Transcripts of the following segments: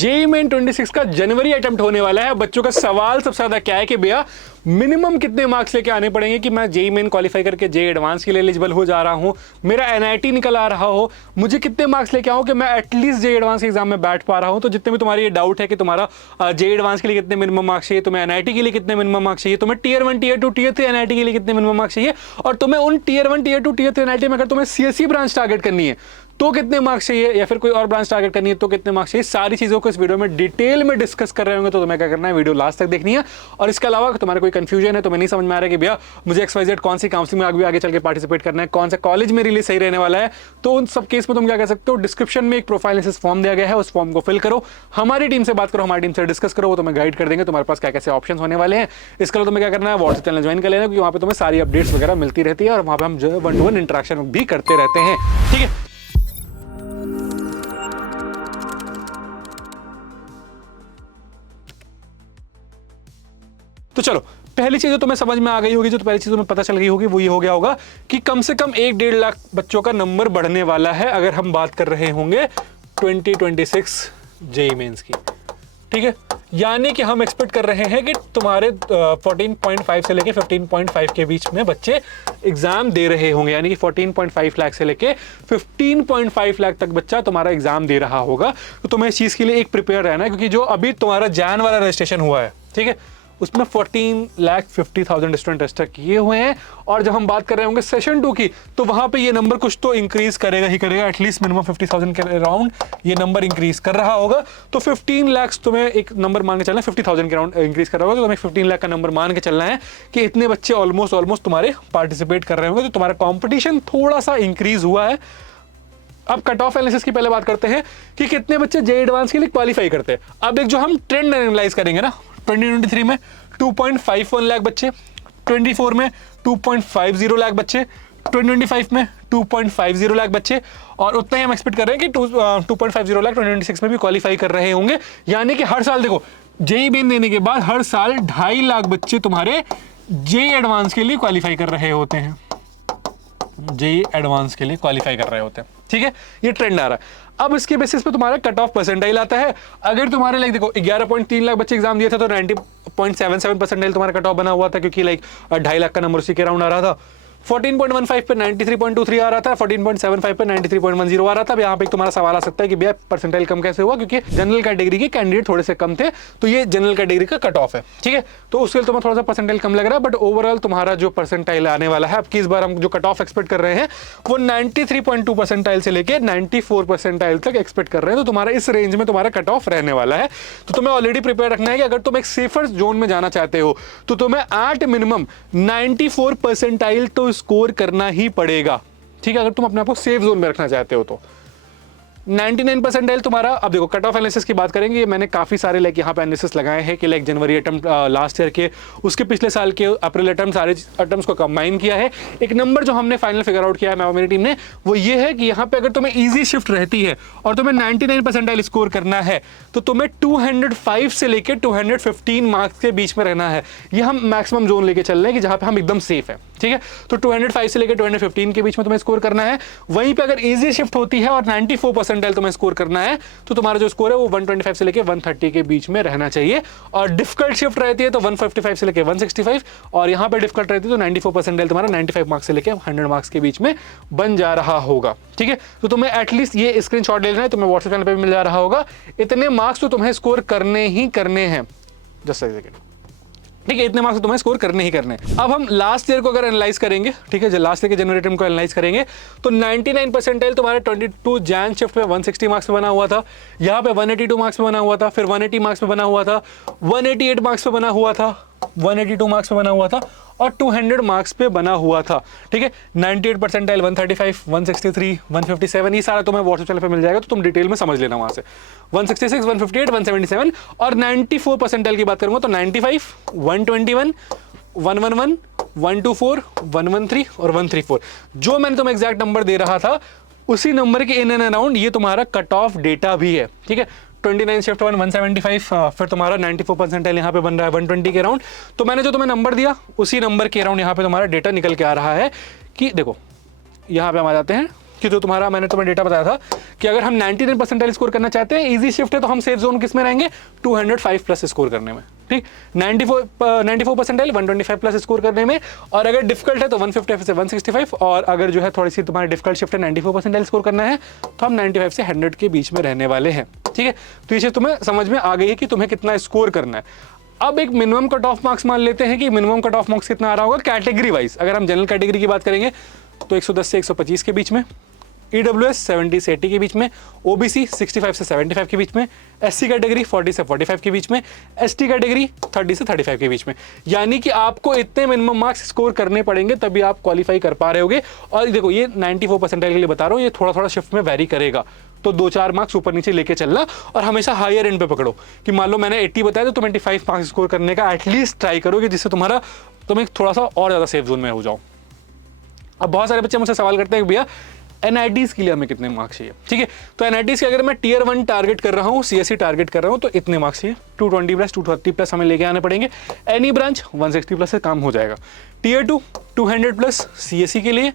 JEE main 26 का जनवरी attempt होने वाला है। बच्चों का सवाल सबसे ज्यादा क्या है कि भैया मिनिमम कितने मार्क्स लेके आने पड़ेंगे कि मैं जेईई मेन क्वालिफाई करके जेईई एडवांस के लिए एलिजिबल हो जा रहा हूं, मेरा एनआईटी निकल आ रहा हो, मुझे कितने मार्क्स लेके आऊं कि मैं एटलीस्ट जेईई एडवांस के एग्जाम में बैठ पा रहा हूं। तो जितने भी तुम्हारे ये डाउट है कि तुम्हारा जेईई एडवांस के लिए कितने मिनिमम मार्क्स चाहिए, तुम्हें एनआईटी के लिए कितने मिनिमम मार्क्स चाहिए, तुम्हें टीयर 1 टीयर 2 टीयर 3 एनआईटी के लिए कितने मिनिमम मार्क्स चाहिए, और तुम्हें उन टीयर 1 टीयर 2 टीयर 3 एनआईटी में अगर तुम्हें सीएसई ब्रांच टारगेट करनी है तो कितने मार्क्स चाहिए, या फिर कोई और ब्रांच टारगेट करनी है तो कितने मार्क्स चाहिए, सारी चीजों को इस वीडियो में डिटेल में डिस्कस कर रहे होंगे। तो तुम्हें क्या करना है, वीडियो लास्ट तक देखनी है। और इसके अलावा तुम्हारा कोई कंफ्यूजन है, तुम्हें नहीं समझ में आ रहा है कि भैया मुझे XYZ कौन सी काउंसलिंग में आगे चल के पार्टिसिपेट करना है, कौन सा कॉलेज मेरे लिए सही रहने वाला है, तो उन सब केस में तुम क्या कर सकते हो, डिस्क्रिप्शन में एक प्रोफाइल एनालिसिस फॉर्म दिया गया है, उस फॉर्म को फिल करो, हमारी टीम से बात करो, हमारी टीम से डिस्कस करो, वो तुम्हें गाइड कर देंगे तुम्हारे पास क्या कैसे ऑप्शन होने वाले हैं। इसके अलावा तुम्हें क्या करना है, व्हाट्सएप चैनल ज्वाइन कर लेना, क्योंकि वहाँ पे तुम्हें सारी अपडेट्स वगैरह मिलती रहती है और वहाँ पे हम जो है 1-to-1 इंटरेक्शन भी करते रहते हैं। ठीक है, तो चलो पहली चीज जो तुम्हें समझ में आ गई होगी, जो पहली चीज तुम्हें पता चल गई होगी, वो ये हो गया होगा कि कम से कम 1-1.5 लाख बच्चों का नंबर बढ़ने वाला है अगर हम बात कर रहे होंगे 2026 जेईई मेंस की। ठीक है, यानी कि हम एक्सपेक्ट कर रहे हैं कि तुम्हारे 14.5 से लेके 15.5 के बीच में बच्चे एग्जाम दे रहे होंगे, यानी कि 14.5 लाख से लेके 15.5 लाख तक बच्चा तुम्हारा एग्जाम दे रहा होगा। तो तुम्हें इस चीज के लिए एक प्रिपेयर रहना है, क्योंकि जो अभी तुम्हारा जैन वाला रजिस्ट्रेशन हुआ है, ठीक है, उसमें 14,50,000 स्टूडेंट रजिस्टर किए हुए हैं। और जब हम बात कर रहे होंगे सेशन 2 की, तो वहां पे ये नंबर कुछ तो इंक्रीज करेगा ही करेगा, एटलीस्ट मिनिमम 50,000 के अराउंड ये नंबर इंक्रीज कर रहा होगा। तो 15 लाख तुम्हें एक नंबर मान के चलना है, 50,000 के अराउंड इंक्रीज कर रहा होगा, तो तुम्हें 15 लाख का नंबर मान के चलना है कि इतने बच्चे ऑलमोस्ट तुम्हारे पार्टिसिपेट कर रहे होंगे। तो तुम्हारा कॉम्पिटिशन थोड़ा सा इंक्रीज हुआ है। अब कट ऑफ एनालिसिस की पहले बात करते हैं कि कितने बच्चे जेईई एडवांस के लिए क्वालिफाई करते हैं। अब एक जो हम ट्रेंड एनालाइज करेंगे ना, 2023 में 2.51 लाख बच्चे, 24 में 2.50 लाख बच्चे, 2025 में 2.50 लाख बच्चे, और उतना ही हम एक्सपेक्ट कर रहे हैं कि 2.50 लाख 2026 में भी क्वालिफाई कर रहे होंगे। यानी कि हर साल देखो जेईई मेन देने के बाद हर साल 2.5 लाख बच्चे तुम्हारे जेईई एडवांस के लिए क्वालिफाई कर रहे होते हैं, जेईई एडवांस के लिए क्वालिफाई कर रहे होते हैं। ठीक है, ये ट्रेंड आ रहा है। अब इसके बेसिस पे तुम्हारा कट ऑफ परसेंटाइल आता है। अगर तुम्हारे लाइक देखो 11.3 लाख बच्चे एग्जाम दिए थे तो 90.77 परसेंटाइल तुम्हारा कट ऑफ बना हुआ था, क्योंकि लाइक 2.5 लाख का नंबर उसी के अराउंड आ रहा था। 14.15 पे 93.23 आ रहा था, 14.75 पे 93.10 आ रहा था। अब यहाँ पे तुम्हारा सवाल आ सकता है कि भैया परसेंटाइल कम कैसे हुआ, क्योंकि जनरल कैटेगरी के कैंडिडेट थोड़े से कम थे, तो ये जनरल कैटेगरी का कट ऑफ है। ठीक है, तो उसके लिए तुम्हें थोड़ा सा परसेंटाइल कम लग रहा है, बट ओवरऑल तुम्हारा जो परसेंटाइल आने वाला है, अब की इस बार हम जो कट ऑफ एक्सपेक्ट कर रहे हैं वो 93.2 परसेंटाइल से लेकर 94 परसेंटाइल तक एक्सपेक्ट कर रहे हैं। तो तुम्हारा इस रेंज में तुम्हारा कट ऑफ रहने वाला है। तो तुम्हें ऑलरेडी प्रिपेयर रखना है कि अगर तुम एक सेफर जोन में जाना चाहते हो तो तुम्हें एट मिनिमम 94 परसेंटाइल तो स्कोर करना ही पड़ेगा। ठीक है, अगर तुम अपने आप को सेफ जोन में रखना चाहते हो तो 99 परसेंटाइल तुम्हारा। अब देखो कट ऑफ एनालिसिस की बात करेंगे, मैंने काफी सारे लाइक यहाँ पे एनालिसिस लगाए हैं कि लाइक जनवरी अटेम्प्ट लास्ट ईयर के, उसके पिछले साल के अप्रैल अटेम्प्ट, सारे अटेम्प्ट्स को कंबाइन किया है। एक नंबर जो हमने फाइनल फिगर आउट किया है मैं और मेरी टीम ने, वो ये है कि यहाँ पे अगर तुम्हें इजी शिफ्ट रहती है और तुम्हें 99 परसेंटाइल स्कोर करना है तो तुम्हें 205 से लेकर 215 मार्क्स के बीच में रहना है। ये हम मैक्सिमम जोन लेके चल रहे हैं कि जहाँ पे हम एकदम सेफ है। ठीक है, तो 205 से लेकर 215 के बीच में तुम्हें स्कोर करना है। वहीं पे अगर इजी शिफ्ट होती है और 94 परसेंटाइल तुम्हें स्कोर करना है तो तुम्हारा जो स्कोर है वो 125 से लेकर 130 के बीच में रहना चाहिए। और डिफिकल्ट शिफ्ट रहती है तो 155 से लेकर 165, और यहाँ पे डिफिकल्ट रहती है तो 94 परसेंटाइल तुम्हारा 95 मार्क्स से लेकर 100 मार्क्स के बीच में बन जा रहा होगा। ठीक है, तो तुम्हें एटलीस्ट ये स्क्रीनशॉट ले लेना है, तुम्हें व्हाट्सएप चैनल पे भी मिल जा रहा होगा। इतने मार्क्स तो तुम्हें स्कोर करने ही करने हैं। जस्ट एक सेकंड, ठीक है, इतने मार्क्स तुम्हें स्कोर करने ही करने। अब हम लास्ट ईयर को अगर एनालाइज करेंगे, ठीक है, जो लास्ट ईयर के जनवरी अटेम्प्ट को एनालाइज करेंगे तो 99 परसेंटाइल तुम्हारे 22 जैन शिफ्ट में 160 मार्क्स पे बना हुआ था, यहाँ पे 182 मार्क्स पे बना हुआ था, फिर 180 मार्क्स पे बना हुआ था, 188 मार्क्स पे बना हुआ था, 182 मार्क्स पे बना हुआ था, और 200 मार्क्स पे बना हुआ था। ठीक है, 98 परसेंटाइल 135, 163, 157, ये सारा तुम्हें व्हाट्सएप चैनल पे मिल जाएगा, तो तुम डिटेल में समझ लेना वहां से। 166, 158, 177, और 94 परसेंटाइल की बात करूंगा तो 95, 121, 111, 124, 113 और 134, जो मैंने तुम्हें एग्जैक्ट नंबर दे रहा था उसी नंबर के इन एंड अराउंड ये तुम्हारा कट ऑफ डेटा भी है। ठीक है, 29 शिफ्ट 1 175, फिर तुम्हारा 94 परसेंटाइल यहाँ पे बन रहा है 120 के अराउंड। तो मैंने जो तुम्हें नंबर दिया उसी नंबर के अराउंड यहाँ पे तुम्हारा डेटा निकल के आ रहा है कि देखो यहाँ पे हम आ जाते हैं कि जो तुम्हारा मैंने तुम्हें डेटा बताया था कि अगर हम 99 परसेंटाइल स्कोर करना चाहते हैं, इजी शिफ्ट है, तो हम सेफ जोन किस में रहेंगे, 205 प्लस स्कोर करने में, ठीक। 94 परसेंटाइल 125 प्लस स्कोर करने में, और अगर डिफिकल्ट है तो 150 से 165, और अगर जो है थोड़ी सी तुम्हारी डिफिकल्ट शिफ्ट है 94 परसेंटाइल स्कोर करना है, तो हम 95 से 100 के बीच में रहने वाले हैं, ठीक है। तो ये चीज तुम्हें समझ में आ गई है कि तुम्हें कितना स्कोर करना है। अब एक मिनिमम कट ऑफ मार्क्स मान लेते हैं कि मिनिमम कट ऑफ मार्क्स कितना आ रहा होगा कैटेगरी वाइज। अगर हम जनरल कैटेगरी की बात करेंगे तो 110 से 125 के बीच में, EWS 70 से 80 के बीच में, OBC 65 से 75 के बीच में, SC कैटेगरी 40 से 45 के बीच में, ST कैटेगरी 30 से 35 के बीच में। यानी कि आपको इतने मिनिमम मार्क्स स्कोर करने पड़ेंगे तभी आप क्वालिफाई कर पा रहे होगे। और देखो ये 94 परसेंटाइल के लिए बता रहा हूँ, ये थोड़ा थोड़ा शिफ्ट में वेरी करेगा, तो 2-4 मार्क्स ऊपर नीचे लेके चलना, और हमेशा हायर एंड पे पकड़ो कि मान लो मैंने 80 बताया तो 25 मार्क्स स्कोर करने का एटलीस्ट ट्राई करोगे, जिससे तुम थोड़ा सा और ज़्यादा सेफ जोन में हो जाओ। अब बहुत सारे बच्चे मुझसे सवाल करते हैं भैया NITs के लिए हमें कितने मार्क्स चाहिए, ठीक है। तो NITs के अगर मैं Tier 1 टारगेट कर रहा हूँ, CSE टारगेट कर रहा हूँ, तो इतने मार्क्स चाहिए, 220 प्लस 230 प्लस हमें लेके आने पड़ेंगे। एनी ब्रांच 160 प्लस से काम हो जाएगा। Tier 2 200 प्लस CSE के लिए,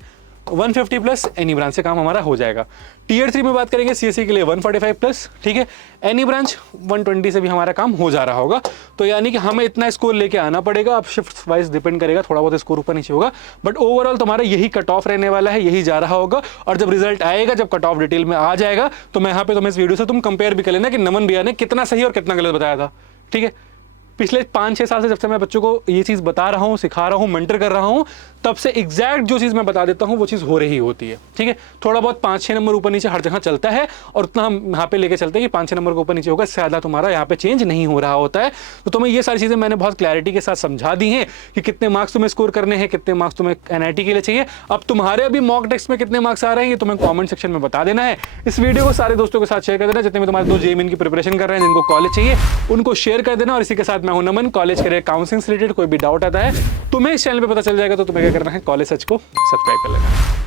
150 प्लस एनी ब्रांच से काम हमारा हो जाएगा। Tier 3 में बात करेंगे CSE के लिए 145 प्लस, ठीक है। एनी ब्रांच 120 से भी हमारा काम हो जा रहा होगा। तो यानी कि हमें इतना स्कोर लेके आना पड़ेगा। अब शिफ्ट वाइज डिपेंड करेगा, थोड़ा बहुत स्कोर ऊपर नीचे होगा, बट ओवरऑल तुम्हारा यही कट ऑफ रहने वाला है, यही जा रहा होगा। और जब रिजल्ट आएगा, जब कट ऑफ डिटेल में आ जाएगा, तो मैं यहाँ पे तुम्हें इस वीडियो से तुम कंपेयर भी कर लेना कि नमन भैया ने कितना सही और कितना गलत बताया था, ठीक है। पिछले 5-6 साल से जब से मैं बच्चों को ये चीज़ बता रहा हूँ, सिखा रहा हूँ, मेंटर कर रहा हूँ, तब से एग्जैक्ट जो चीज़ मैं बता देता हूँ वो चीज़ हो रही होती है, ठीक है। थोड़ा बहुत 5-6 नंबर ऊपर नीचे हर जगह चलता है, और उतना हम यहाँ पे लेके चलते हैं कि 5-6 नंबर के ऊपर नीचे होगा, इससे ज़्यादा तुम्हारा यहाँ पे चेंज नहीं हो रहा होता है। तो तुम्हें ये सारी चीज़ें मैंने बहुत क्लैरिटी के साथ समझा दी हैं कि कितने मार्क्स तुम्हें स्कोर करने हैं, कितने मार्क्स तुम्हें NIT के लिए चाहिए। अब तुम्हारे अभी मॉक टेस्ट में कितने मार्क्स आ रहे हैं ये तुम्हें कॉमेंट सेक्शन में बता देना है। इस वीडियो को सारे दोस्तों के साथ शेयर कर देना, जितने भी तुम्हारे 2 JEE की प्रिपरेशन कर रहे हैं, जिनको कॉलेज चाहिए, उनको शेयर कर देना। और इसी के साथ मैं हूं नमन, कॉलेज करियर काउंसलिंग से रिलेटेड कोई भी डाउट आता है तुम्हें इस चैनल पे पता चल जाएगा, तो तुम्हें क्या करना है, कॉलेज सच को सब्सक्राइब कर लेना।